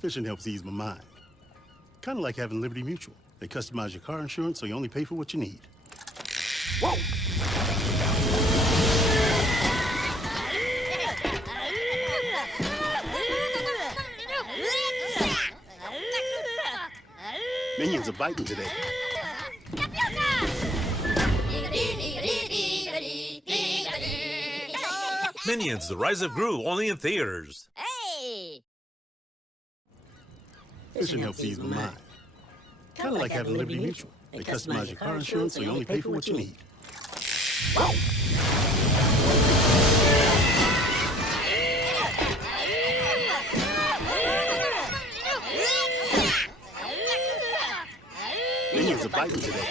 Fishing helps ease my mind. Kind of like having Liberty Mutual. They customize your car insurance so you only pay for what you need. Whoa! Minions are biting today. Minions, The Rise of Gru, only in theaters. Hey! Fishing helps ease my mind. Kind of like having Liberty Mutual. They customize your car insurance so you only pay for what you need. Whoa! Minions are biting today.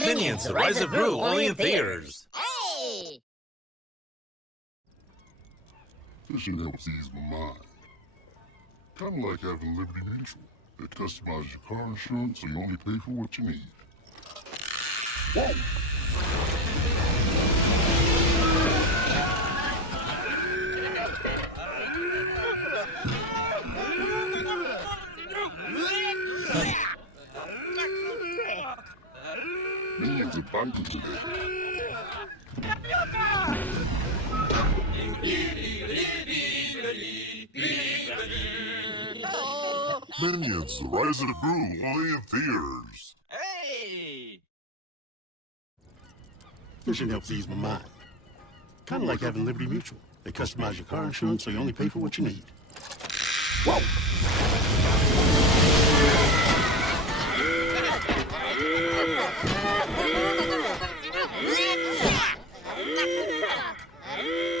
Minions, The Rise of Gru, only in theaters. Hey! Fishing helps ease my mind. Kind of like having Liberty Mutual. They customize your car insurance so you only pay for what you need. Whoa! Minions are biting today. Minions, The Rise of the Gru, only in theaters. Hey! Fishing helps ease my mind. Kind of like having Liberty Mutual. They customize your car insurance so you only pay for what you need. Whoa!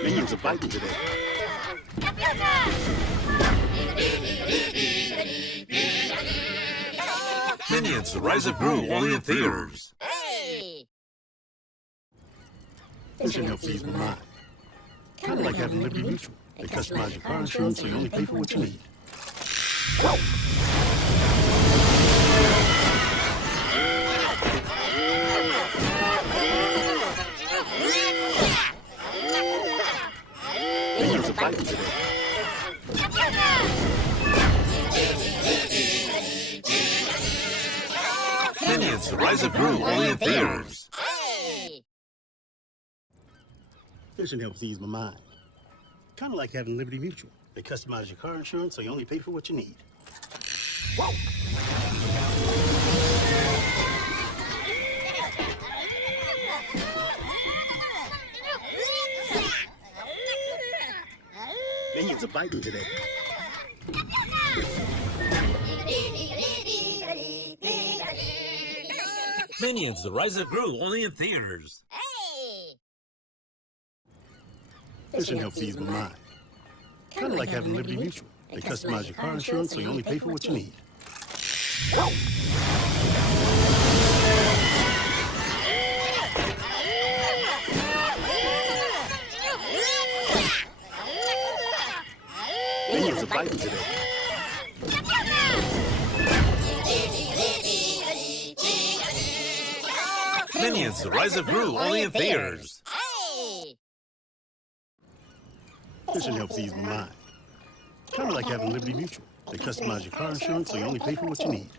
Minions are biting today. Minions, The Rise of Gru, only in theaters. Hey! Fishing helps ease my mind. Kind of like having Liberty Mutual. They customize your car insurance so you only pay for what you need. Whoa! Minions are biting today. Minions, The Rise of Gru, only in theaters. Hey! Fishing helps ease my mind. Kind of like having Liberty Mutual. They customize your car insurance so you only pay for what you need. Whoa! Minions are biting today. Minions, The Rise of Gru, only in theaters. Hey! Fishing helps ease my mind. Kind of like having Liberty Mutual. They customize your car insurance so you only pay for what you need. Whoa! Minions are biting today. Minions, The Rise of Gru, only in theaters. Hey! Fishing helps ease my mind. Kind of like having Liberty Mutual. They customize your car insurance so you only pay for what you need.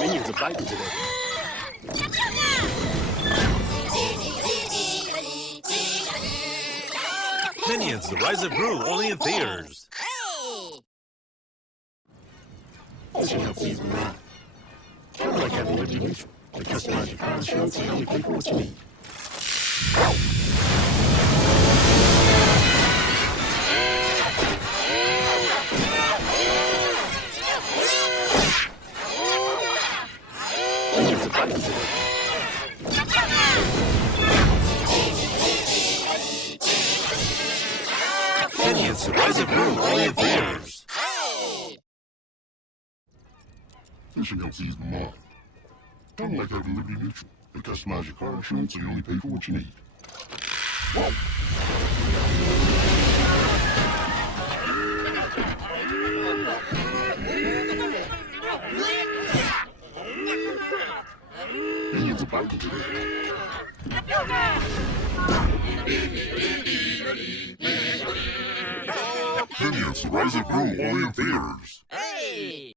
Minions are biting today. Minions, The Rise of Gru, only in theaters. Hey! Fishing helps ease my mind. Kind of like having Liberty Mutual. They customize your car insurance so you only pay for what you need. Minions are biting today. Minions, The Rise of Gru, only in theaters. Hey! Fishing helps ease my mind. Kind of like having Liberty Mutual. They customize your car insurance so you only pay for what you need. Whoa! fighting today. Minions, rise up, rule all your fears. Hey!